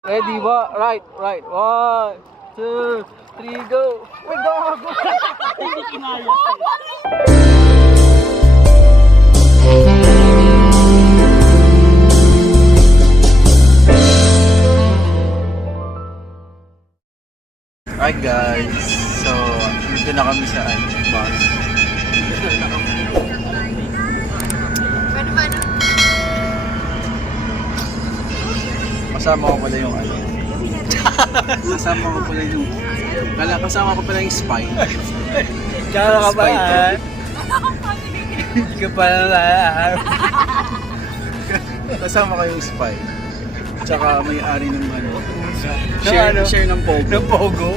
Ready ba? Right. One, two, three, go. Uy, gago. Hindi kinaya. Alright guys, so dito na kami sa bus. Kasama ko pala yung kasama ko pala yung spy. Kaya ka ba? Hindi ka pala. Kasama ko yung spy. Tsaka may-ari ng share ng Pogo. Ng Pogo.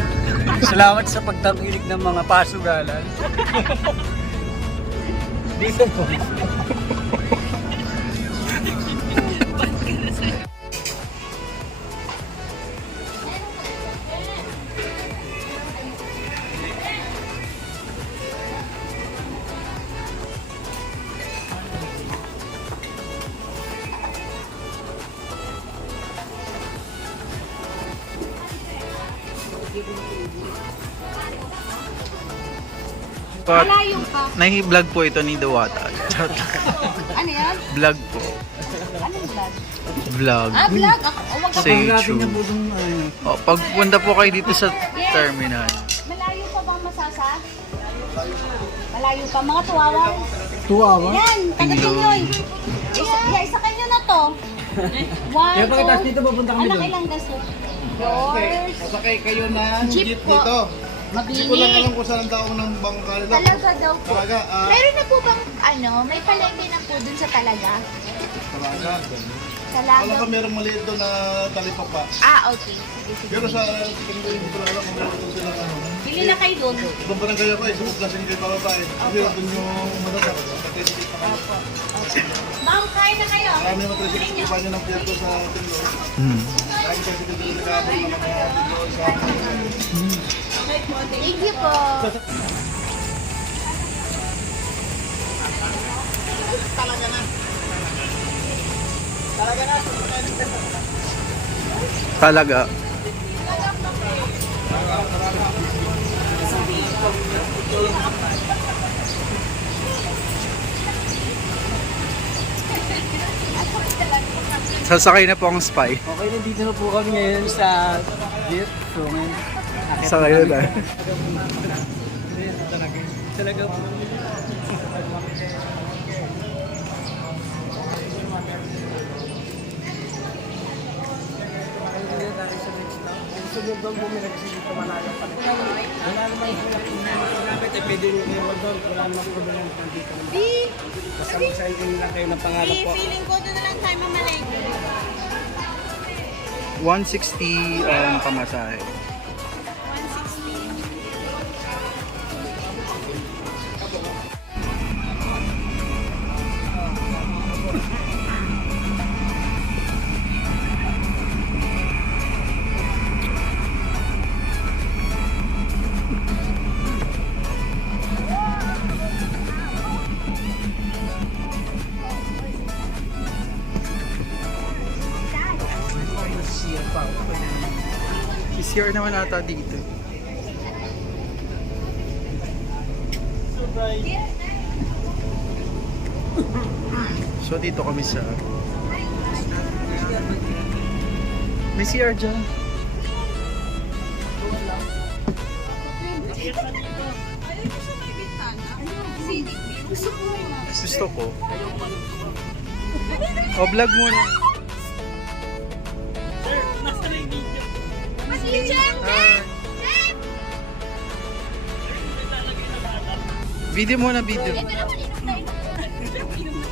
Salamat sa pagtangkilik ng mga pasugalan. Dito po. But, Malayo pa. nahi-vlog po ito ni Dawata. Ano yan? Vlog po. Anong vlog? Vlog. Vlog? Ako, wag ka. Say true. Oh, pagpunta po kayo dito sa terminal. Malayo pa bang masasa? Malayo pa. Mga 2 hours? 2 hours? Yan, taga-Tinyoy. Isa kayo na to. One, Kaya pagkatapos two. dito pupunta kami Anak doon. ilang gasto? Yours. Sasakay kayo na Jeep po. dito. Hindi ko lang Mabini. alam kung saan ang taong ng bangong kanila. Talaga daw po. Talaga, Meron na po bang, may palengke na po dun sa talaga? talaga. Talaga? Alam ko merong maliit doon na talipapa. Okay. Sige. Pero sa hindi ko alam kung meron doon sila ano. Bili na kayo dun. Ibang barangay ako eh, subok kasi hindi pa babae. Kasi doon yung madadak. Pati-titi pa kayo. Opo. Ma'am, kain na kayo. Marami naman traffic pa niya ng Pierto sa Tinlo. Marami kasi dito nag-aabot ng mga Tinlo sa Thank you po. Talaga. Sasakay na po ang spy. Okay, nandito na po kami ngayon sa jeep. So, ngayon, akit Sakay na tayo. talaga po. Sunod doon po may nagsisilip ko malayo pa rin. Wala naman po namin eh, pwede nyo kayo doon. Wala naman problema nandito naman. Basta mag-sign in lang kayo ng pangalan po. Feeling ko doon na lang tayo mamalengke. 160 ang pamasahe. 160. CR naman ata dito. So dito kami sa may CR dyan. Gusto ko. O vlog muna. Video muna, video.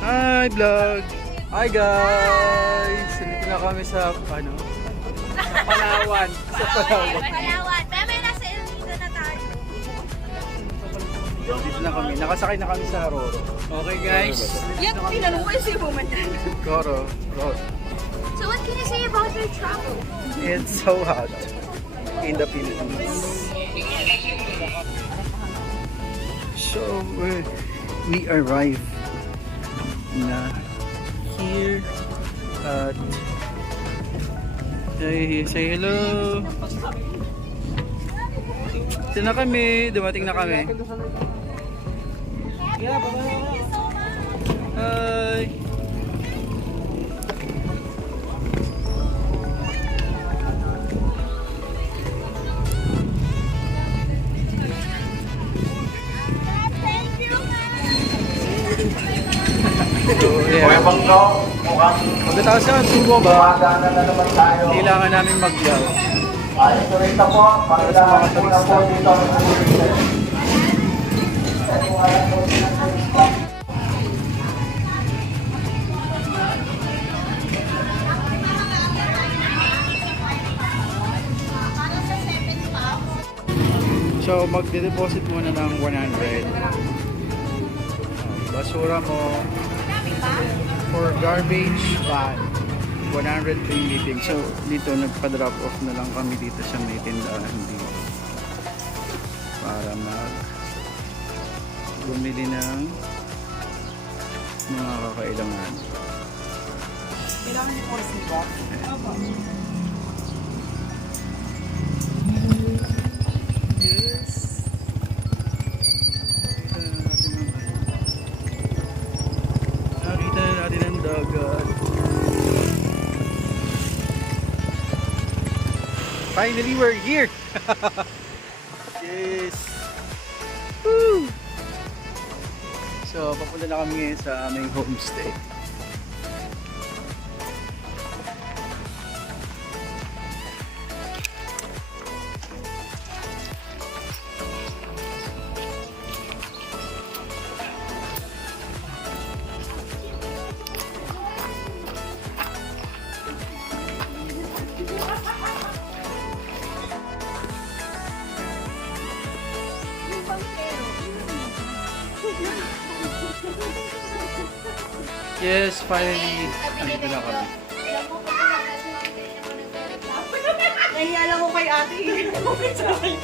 Hi vlog. Hi guys. Nandito na kami sa sa Palawan. Sa Palawan. Palawan. Pero nasa El Nido na tayo. Dito na kami. Nakasakay na kami sa Roro. Okay guys. Yan, tinanong ko yung si woman yan. Roro. So what can you say about your travel? It's so hot in the Philippines. So we arrived na here at Say hello. Ito na kami. Dumating na kami. Hi. So, yeah. Pagkatapos na subo ba, kailangan namin mag-vlog. Para sa mga turista. So, magde-deposit muna ng 100. Basura mo for garbage van 100 pingiting. So dito nagpa-drop off na lang kami dito sa may tindahan dito para bumili ng mga kakailangan. Kailangan niyo po resibo. Yes. Nakita na natin ang dagat. Finally, we're here! Yes! Woo! So, papunta na kami ngayon sa aming homestay. Yes, finally, andito na kami. Nahiya lang ko kay ate. Andito na kami.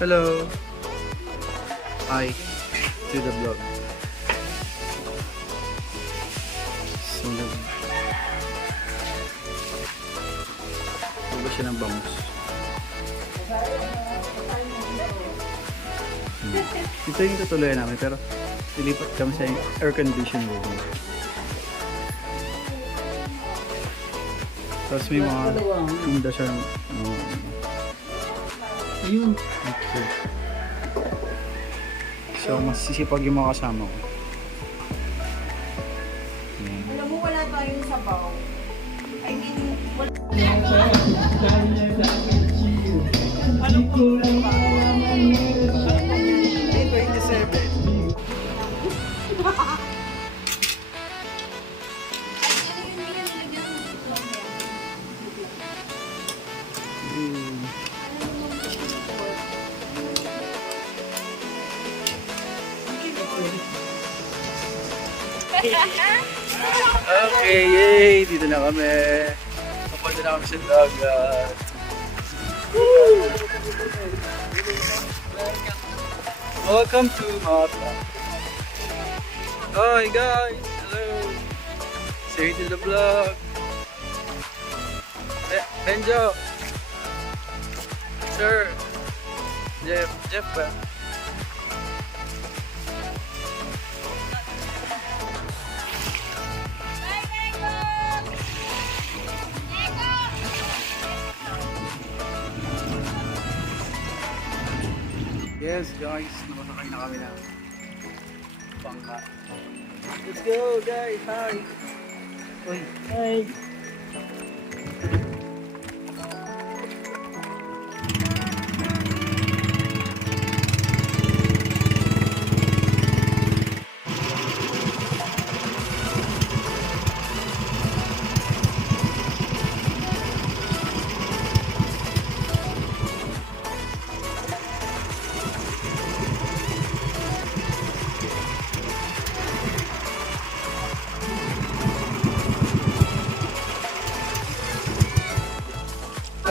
Hello. Hi to the vlog. So, ba siya ng bangus? Ito yung tutuloy namin pero lilipat kami sa air condition room. Tapos may mga tinda siya. Ayun. Okay. So, masisipag yung mga kasama ko. Alam mo, wala tayong sabaw. I mean, wala. Okay, yay! Dito na kami. Papunta na kami sa dagat. Woo! Welcome to Mata. Hi guys! Hello! Say to the vlog. Benjo! Sir! Jeff ba? Yes guys, nakasakay na kami ng bangka. Let's go guys, hi! Uy, hi!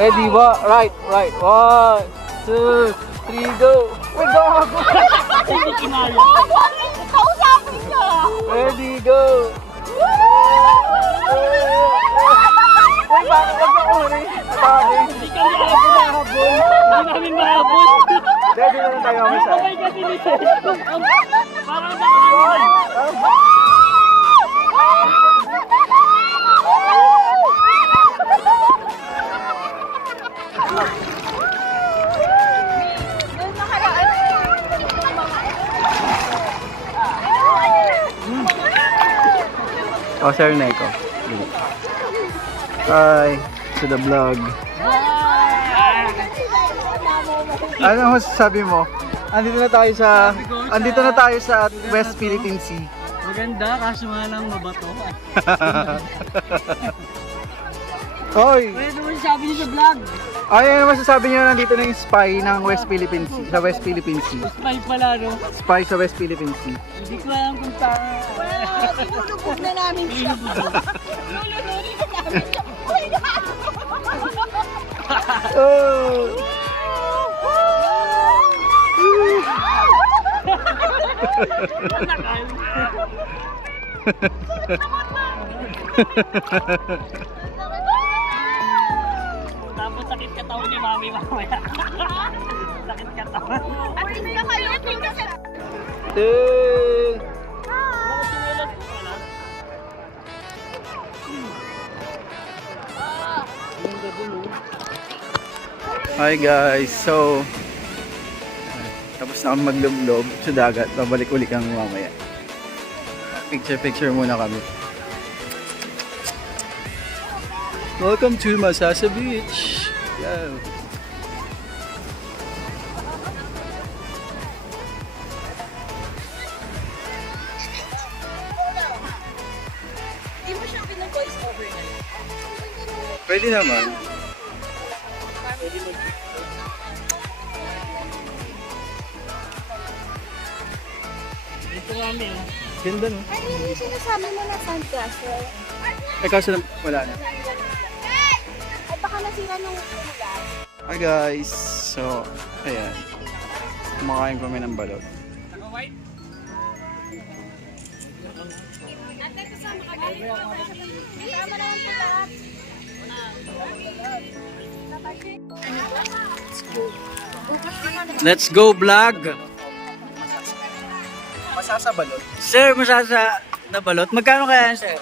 Ready ba? Right. 1, 2, 3, go! Uy, gago! Hindi kinaya. Kausapin niyo. Ready, go! Uy, bakit wag ako rin? Hindi kami habol. Hindi namin mahabol. Ready na lang tayo mamaya. Sabay kasi ni Sir. Parang nakakalimutan. Doon nakaraan. Oh, Sir Neko. Hi to the vlog. Ano masasabi mo? Andito na tayo sa West Philippine Sea. Maganda, kaso nga lang mabato. Hoy! Ano naman sabi niyo sa vlog? Ay, ano masasabi niyo nandito na yung spy ng West Philippine Sea, sa West Philippine Sea? Spy pala, no? Spy sa West Philippine Sea. Hindi ko alam kung paano. Tinulubog na namin siya. Lulunurin na namin siya. Uy, Oh! Tapos sakit katawan ni Mami mamaya. Sakit katawan. at least nakalupin kasi. Hi guys, so tapos na kami maglublob sa dagat, babalik uli kami mamaya. Picture muna kami. Welcome to Masasa Beach. Yo. Hindi mo siya pinag-voice over na. Pwede naman. Dito kami. Ganda no? Ay, yung sinasabi mo na sandcastle. Eh kaso wala na. Ay, baka nasira nung ulan. Hi guys, so ayan. Kumakain kami ng balot. Ate, kasama ka ba? Kasama na yung lahat. Let's go vlog. Masasa balot. Sir, masasa na balot. Magkano kaya yan, sir?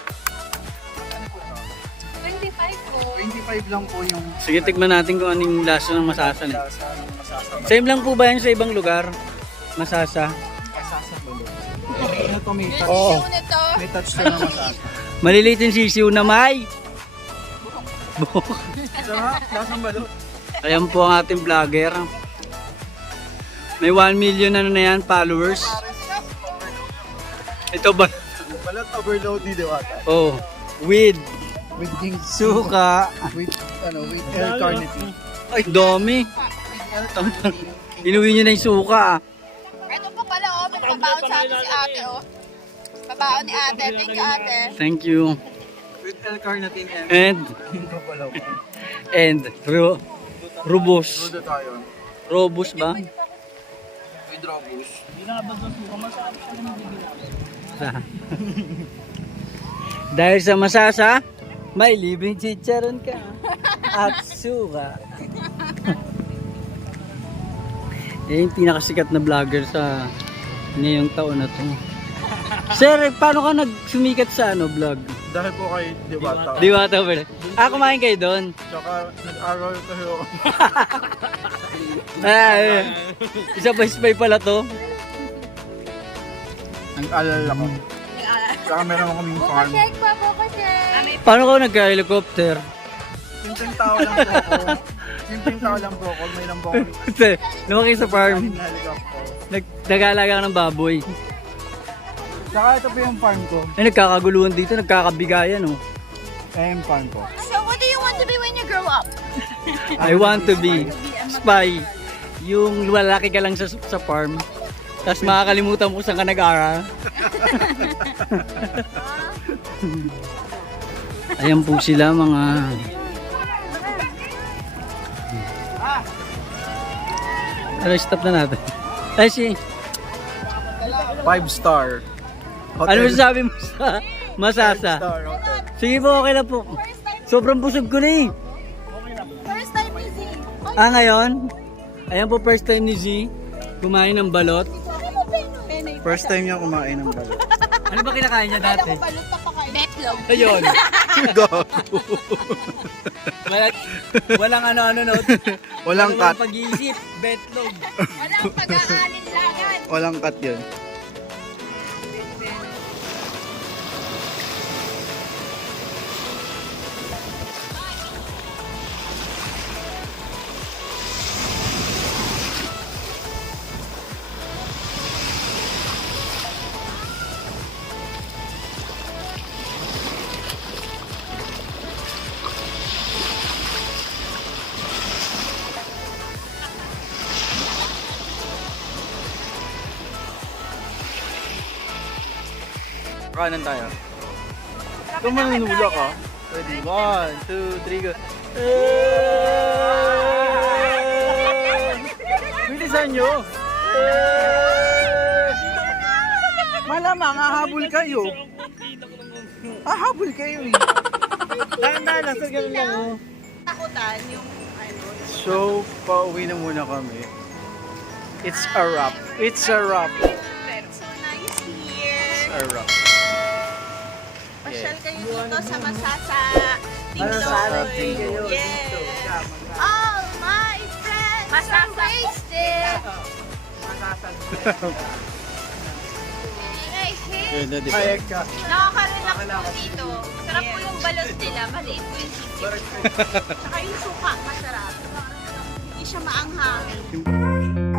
25 po. 25 lang po yung Sige, tignan natin kung anong lasa ng masasa. lasa ng masasa balot. Same lang po ba yan sa ibang lugar? Masasa. Masasa balot. Ano to may touch? Oo. Nito. May touch to na masasa. Maliliit yung sisiw na may. Buhok. Sarap, lasang balot. Ayan po ang ating vlogger. May 1 million na yan followers. Ito ba? Balot overload ni Diwata. Oh, with With king suka. with with El Carnity. Ay, dami. Inuwi nyo na yung suka. Ito pa pala, oh. May pabaon sa atin si ate, oh. Pabaon ni ate. Thank you, ate. Thank you. With El Carnitine and And Rubos. Rudo tayo. Robos ba? With Robus. Dahil sa masasa, may libreng chicharon ka. At suka. Yung pinakasikat na vlogger sa ngayong taon na to. Sir, paano ka nagsumikat sa vlog? Dahil po kay Diwata. Di ba ito ba? Kumain kayo doon. Tsaka nag-aral kayo. Isa pa spy pala to. Nag-alala ko. Tsaka meron kaming farm. Check pa po kasi. Paano ka nagka-helicopter? Simpleng tao lang po ako. Simpleng tao lang po ako. May lang po ako. Lumaki sa farm. Helicopter. Nagalaga ka ng baboy. Tsaka ito po yung farm ko. Ay, nagkakaguluhan dito, nagkakabigayan, oh. Yung farm ko. So, what do you want to be when you grow up? I want to be spy. Yung lalaki ka lang sa farm. Tapos makakalimutan mo kung saan ka nag-aral. Ayan po sila mga Ano, stop na natin. Ay, si... 5-star. Ano masasabi mo sa Masasa? 5-star hotel. Sige po, okay lang po. Sobrang busog ko na eh. First time ni Z. Ngayon? Ayan po, first time ni Z. Kumain ng balot. First time niya kumain ng balot. Ano ba kinakain niya Kala dati? ko balot pa pa kayo. Betlog. Ayun. Gago. Walang ano-ano no. Walang cut. Pag-iisip, betlog. Walang pag-aalinlangan. Walang cut yun. Kanan tayo. Kung manunula ka. Ready? 1, 2, 3, go. Bilisan nyo. Malamang, hahabol kayo. Hahabol kayo eh. Dahan-dahan lang, sa ganun lang. Oh. Takutan yung ano. So, pauwi na muna kami. It's a wrap. It's a wrap. So nice here. It's a wrap. Pasyal kayo dito sa Masasa. Masasa, Tingloy. Yes. All my friends are wasted. Yun na, di ba? Nakakaroon ako po dito. Masarap po yung balot nila. Maliit po yung sisig. Tsaka yung suka, masarap. Hindi siya maanghangin.